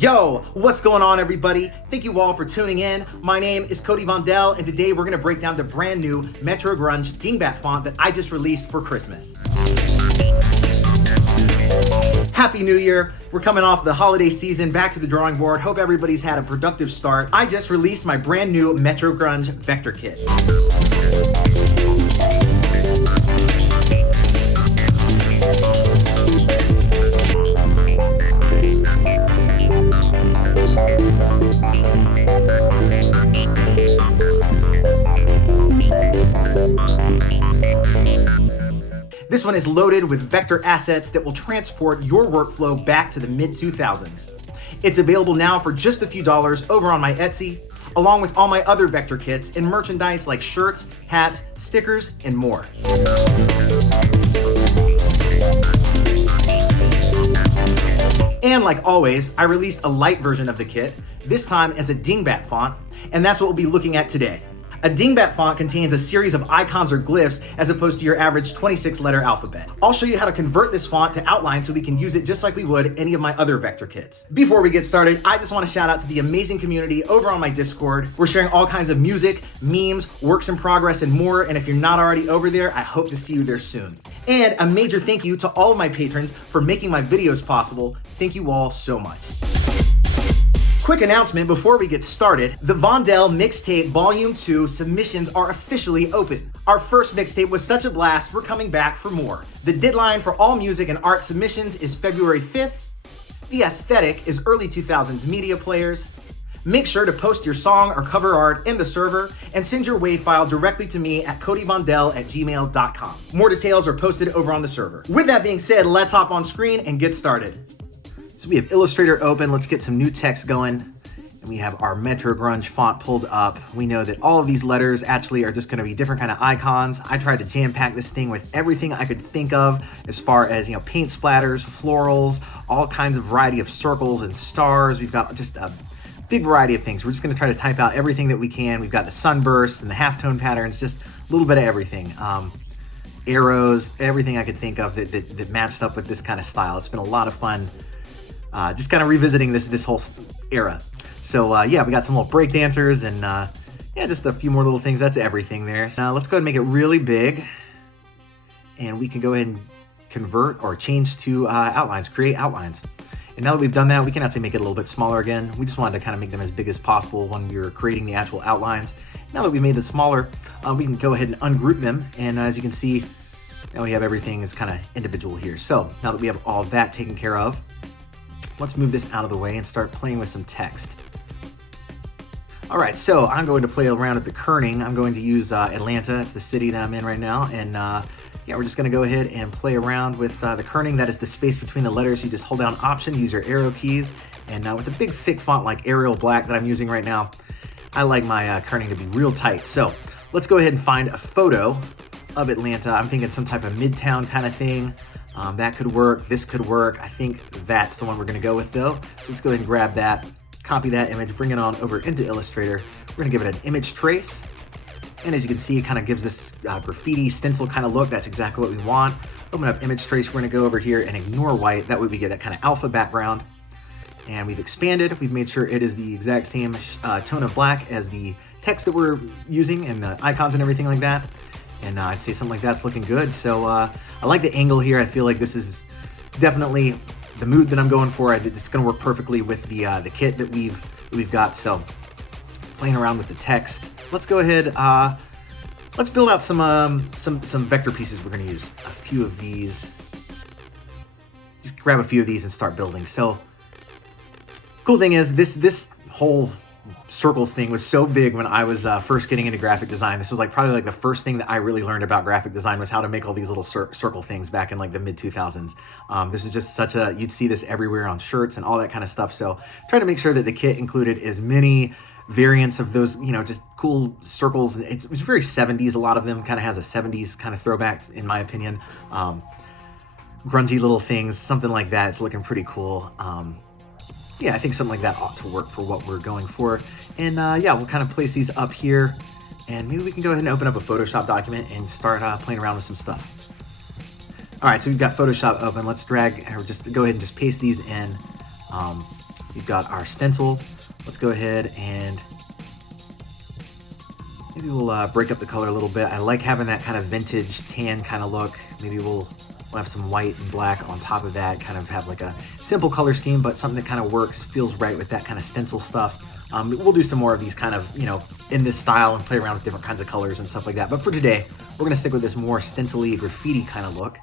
Yo, what's going on, everybody? Thank you all for tuning in. My name is CodyVondell, and today we're gonna break down the brand new Metro Grunge Dingbat font that I just released for Christmas. Happy New Year. We're coming off the holiday season, back to the drawing board. Hope everybody's had a productive start. I just released my brand new Metro Grunge Vector Kit. This one is loaded with vector assets that will transport your workflow back to the mid-2000s. It's available now for just a few dollars over on my Etsy, along with all my other vector kits and merchandise like shirts, hats, stickers, and more. And like always, I released a light version of the kit, this time as a Dingbat font, and that's what we'll be looking at today. A Dingbat font contains a series of icons or glyphs as opposed to your average 26-letter alphabet. I'll show you how to convert this font to outline so we can use it just like we would any of my other vector kits. Before we get started, I just want to shout out to the amazing community over on my Discord. We're sharing all kinds of music, memes, works in progress, and more, and if you're not already over there, I hope to see you there soon. And a major thank you to all of my patrons for making my videos possible. Thank you all so much. Quick announcement before we get started, the Vondell Mixtape Volume 2 submissions are officially open. Our first mixtape was such a blast, we're coming back for more. The deadline for all music and art submissions is February 5th. The aesthetic is early 2000s media players. Make sure to post your song or cover art in the server and send your WAV file directly to me at CodyVondell@gmail.com. More details are posted over on the server. With that being said, let's hop on screen and get started. So we have Illustrator open. Let's get some new text going. And we have our Metro Grunge font pulled up. We know that all of these letters actually are just gonna be different kind of icons. I tried to jam pack this thing with everything I could think of as far as, paint splatters, florals, all kinds of variety of circles and stars. We've got just a big variety of things. We're just gonna try to type out everything that we can. We've got the sunbursts and the halftone patterns, just a little bit of everything. Arrows, everything I could think of that matched up with this kind of style. It's been a lot of fun. Just kind of revisiting this whole era. So yeah, we got some little break dancers and yeah, just a few more little things. That's everything there. So now let's go ahead and make it really big. And we can go ahead and convert or change to outlines, create outlines. And now that we've done that, we can actually make it a little bit smaller again. We just wanted to kind of make them as big as possible when we were creating the actual outlines. Now that we've made them smaller, we can go ahead and ungroup them. And as you can see, now we have everything is kind of individual here. So now that we have all of that taken care of, let's move this out of the way and start playing with some text. All right, so I'm going to play around with the kerning. I'm going to use Atlanta, that's the city that I'm in right now. And yeah, we're just gonna go ahead and play around with the kerning. That is the space between the letters. You just hold down Option, use your arrow keys. And with a big thick font like Arial Black that I'm using right now, I like my kerning to be real tight. So let's go ahead and find a photo of Atlanta. I'm thinking some type of Midtown kind of thing. That could work, this could work. I think that's the one we're gonna go with though. So let's go ahead and grab that, copy that image, bring it on over into Illustrator. We're gonna give it an image trace. And as you can see, it kind of gives this graffiti stencil kind of look. That's exactly what we want. Open up image trace, we're gonna go over here and ignore white. That way we get that kind of alpha background. And we've expanded, we've made sure it is the exact same tone of black as the text that we're using and the icons and everything like that. And I'd say something like that's looking good. So I like the angle here. I feel like this is definitely the mood that I'm going for. It's gonna work perfectly with the kit that we've got. So playing around with the text. Let's go ahead, let's build out some vector pieces we're gonna use. A few of these, just grab a few of these and start building. So cool thing is this whole circles thing was so big when I was first getting into graphic design. This was probably like the first thing that I really learned about graphic design was how to make all these little circle things back in like the mid 2000s. This is just such a, you'd see this everywhere on shirts and all that kind of stuff. So try to make sure that the kit included as many variants of those, just cool circles. It's very 70s. A lot of them kind of has a 70s kind of throwback in my opinion. Grungy little things, something like that. It's looking pretty cool. Yeah, I think something like that ought to work for what we're going for. And yeah, we'll kind of place these up here and maybe we can go ahead and open up a Photoshop document and start playing around with some stuff. All right, so we've got Photoshop open. Let's drag, or just go ahead and just paste these in. We've got our stencil. Let's go ahead and maybe we'll break up the color a little bit. I like having that kind of vintage tan kind of look. Maybe we'll have some white and black on top of that, kind of have like a simple color scheme, but something that kind of works, feels right with that kind of stencil stuff. We'll do some more of these kind of, you know, in this style and play around with different kinds of colors and stuff like that. But for today, we're gonna stick with this more stencil-y, graffiti kind of look.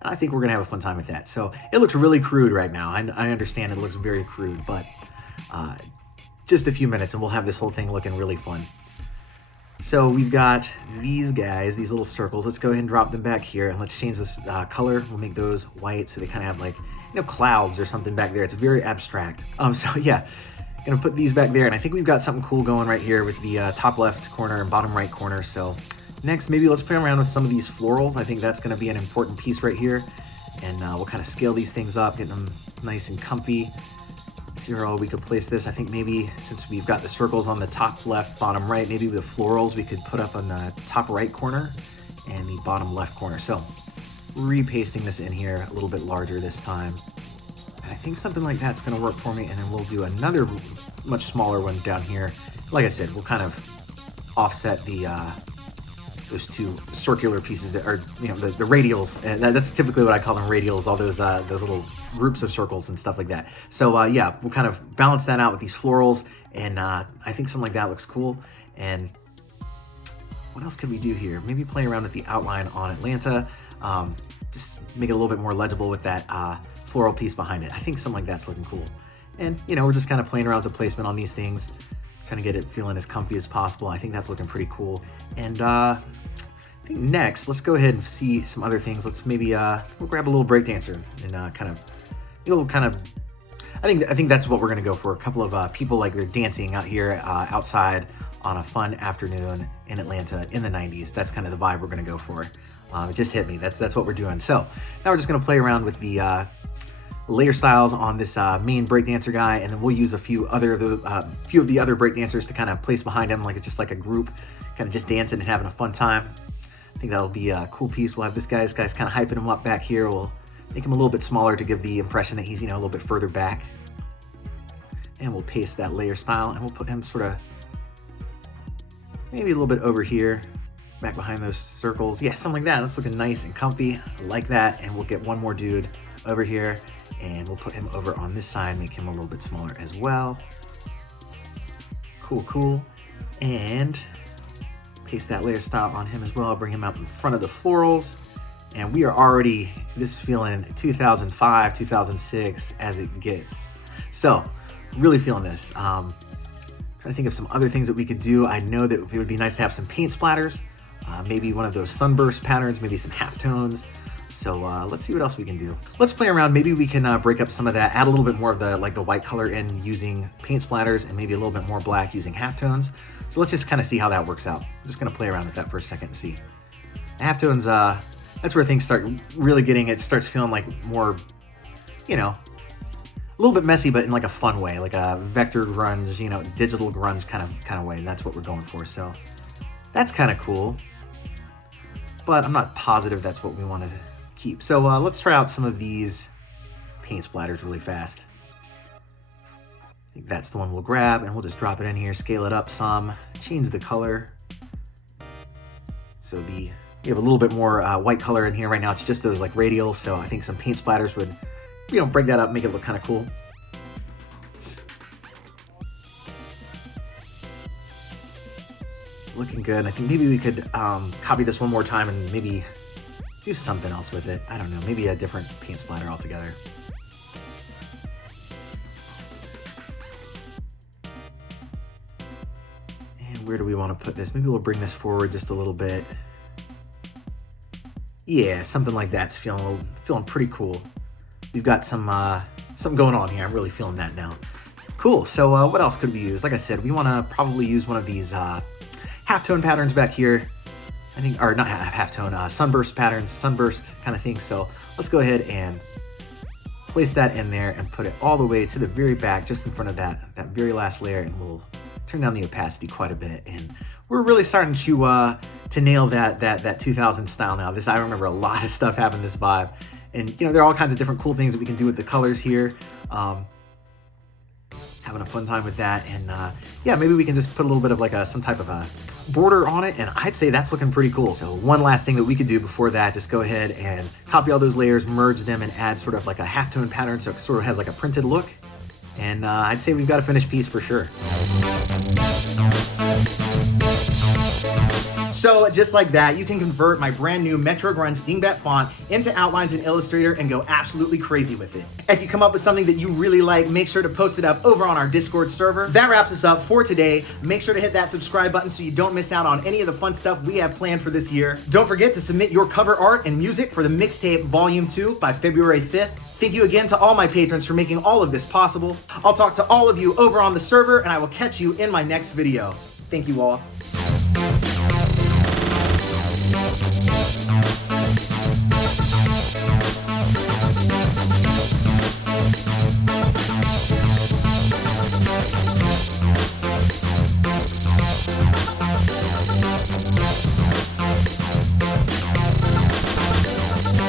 I think we're gonna have a fun time with that. So it looks really crude right now. I understand it looks very crude, but just a few minutes and we'll have this whole thing looking really fun. So we've got these guys, these little circles. Let's go ahead and drop them back here and let's change this color. We'll make those white so they kind of have like, you know, clouds or something back there. It's very abstract. So yeah, gonna put these back there, and I think we've got something cool going right here with the top left corner and bottom right corner. So next, maybe let's play around with some of these florals. I think that's gonna be an important piece right here. And we'll kind of scale these things up, get them nice and comfy. See where we could place this. I think maybe since we've got the circles on the top left, bottom right, maybe the florals we could put up on the top right corner and the bottom left corner. So repasting this in here a little bit larger this time. And I think something like that's gonna work for me. And then we'll do another much smaller one down here. Like I said, we'll kind of offset the those two circular pieces that are, you know, the radials. And that's typically what I call them, radials, all those little groups of circles and stuff like that. So yeah, we'll kind of balance that out with these florals. And I think something like that looks cool. And what else could we do here? Maybe play around with the outline on Atlanta. Just make it a little bit more legible with that floral piece behind it. I think something like that's looking cool. And, you know, we're just kind of playing around with the placement on these things, kind of get it feeling as comfy as possible. I think that's looking pretty cool. And I think next, let's go ahead and see some other things. Let's maybe, we'll grab a little breakdancer and kind of, I think that's what we're gonna go for. A couple of people like they're dancing out here outside on a fun afternoon in Atlanta in the 90s. That's kind of the vibe we're gonna go for. It just hit me, that's what we're doing. So now we're just gonna play around with the layer styles on this main breakdancer guy, and then we'll use a few of the other breakdancers to kind of place behind him, like it's just like a group, kind of just dancing and having a fun time. I think that'll be a cool piece. We'll have this guy's kind of hyping him up back here. We'll make him a little bit smaller to give the impression that he's, you know, a little bit further back. And we'll paste that layer style, and we'll put him sort of maybe a little bit over here, back behind those circles. Yeah, something like that. That's looking nice and comfy. I like that. And we'll get one more dude over here, and we'll put him over on this side, make him a little bit smaller as well. Cool, cool. And paste that layer style on him as well. Bring him up in front of the florals. And we are already, this is feeling 2005, 2006 as it gets. So, really feeling this. Trying to think of some other things that we could do. I know that it would be nice to have some paint splatters. Maybe one of those sunburst patterns, maybe some halftones. So let's see what else we can do. Let's play around. Maybe we can break up some of that, add a little bit more of the white color in using paint splatters, and maybe a little bit more black using halftones. So let's just kind of see how that works out. I'm just gonna play around with that for a second and see. Halftones, that's where things start really getting, it starts feeling like more, you know, a little bit messy, but in like a fun way, like a vector grunge, you know, digital grunge kind of way. And that's what we're going for. So that's kind of cool, but I'm not positive that's what we want to keep. So let's try out some of these paint splatters really fast. I think that's the one we'll grab, and we'll just drop it in here, scale it up some, change the color. So we have a little bit more white color in here right now. It's just those like radials. So I think some paint splatters would, you know, break that up, make it look kind of cool. Looking good. I think maybe we could copy this one more time and maybe do something else with it. I don't know, maybe a different paint splatter altogether. And where do we want to put this? Maybe we'll bring this forward just a little bit. Yeah, something like that's feeling pretty cool. We've got some something going on here. I'm really feeling that now. Cool. So what else could we use? Like I said, we want to probably use one of these halftone patterns back here. I think, or not halftone, sunburst patterns, sunburst kind of thing. So let's go ahead and place that in there and put it all the way to the very back, just in front of that very last layer, and we'll turn down the opacity quite a bit. And we're really starting to nail that 2000 style now. I remember a lot of stuff having this vibe, and you know, there are all kinds of different cool things that we can do with the colors here. having a fun time with that. And yeah, maybe we can just put a little bit of like some type of a border on it, and I'd say that's looking pretty cool. So one last thing that we could do before that, just go ahead and copy all those layers, merge them, and add sort of like a halftone pattern so it sort of has like a printed look. And I'd say we've got a finished piece for sure. So just like that, you can convert my brand new Metro Grunge Dingbat font into outlines in Illustrator and go absolutely crazy with it. If you come up with something that you really like, make sure to post it up over on our Discord server. That wraps us up for today. Make sure to hit that subscribe button so you don't miss out on any of the fun stuff we have planned for this year. Don't forget to submit your cover art and music for the Mixtape Volume 2 by February 5th. Thank you again to all my patrons for making all of this possible. I'll talk to all of you over on the server, and I will catch you in my next video. Thank you all.